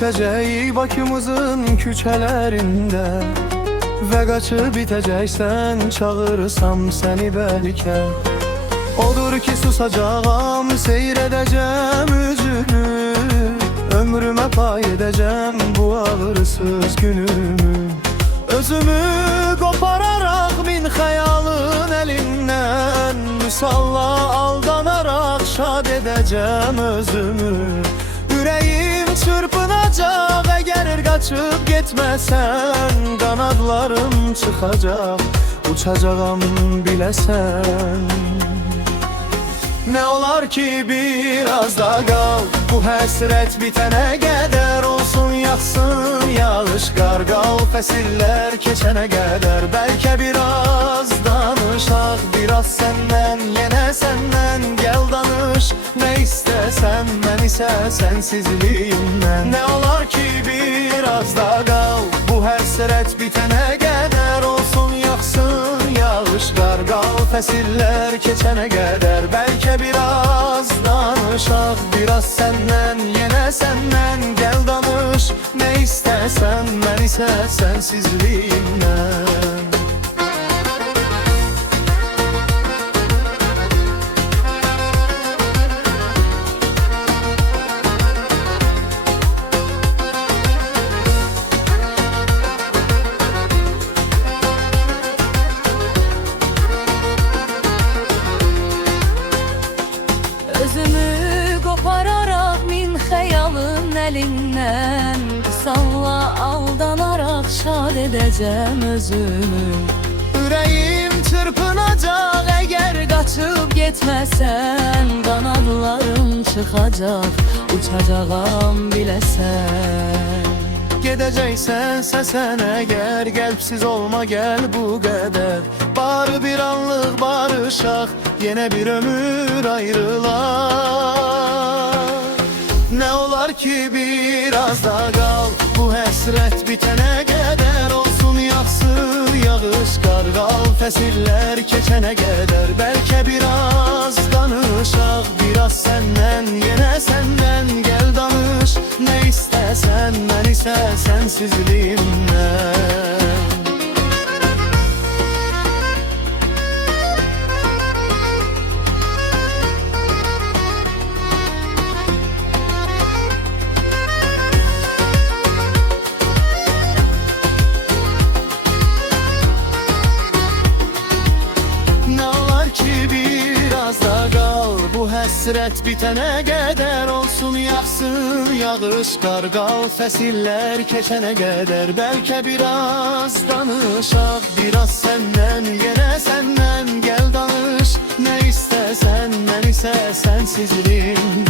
düşəcək Bakımızın küçələrində və qaçıb bitəcəksən, çağırırsam səni bəlkə. Odur ki susacağam, seyr edəcəm üzünü, ömrümə pay edəcəm bu ağırsız günümü. Özümü qopararaq min xəyalın əlindən, müsalla aldanaraq şad edəcəm özümü. Ürəyim çırpınacaq əgər qaçıb getməsən, qanadlarım çıxacaq, uçacağam biləsən. Nə olar ki biraz da qal, bu həsrət bitənə qədər olsun, yaxsın yağış qar, qal fəsillər keçənə qədər. Bəlkə biraz danışaq, biraz səndən, yenə səndən, gəl danış nə istəsən, mən isə sənsizliyimdən. Nə olar ki biraz da qal, bu həsrət bitənə qədər olsun, yaxsın yağış qar, qal fəsillər keçənə qədər. Bəlkə biraz danışaq, biraz səndən, yenə səndən, gəl danış nə istəsən, mən isə sənsizliyimdən. Özümü qopararaq min xəyalın əlindən, salla aldanaraq şad edəcəm özümü. Ürəyim çırpınacaq əgər Qaçıb getməsən, qanadlarım çıxacaq, uçacağam biləsən. gedəcəksənsə sən əgər, qəlbsiz olma gəl bu qədər. Barı bir anlıq barışaq, yenə bir ömür ayrılar. Nə olar ki biraz da qal, bu həsrət bitənə qədər olsun, yaxsın yağış qar, qal fəsillər keçənə qədər. Bəlkə biraz danışaq, biraz səndən, yenə səndən, gəl danış nə istəsən, mən isə sənsizliyimdən. Həsrət bitənə qədər olsun, yaxsın yağış qar, qal fəsillər keçənə qədər. Bəlkə biraz danışaq, biraz səndən, yenə səndən, gəl danış nə istəsən, mən isə sənsizliyimdən.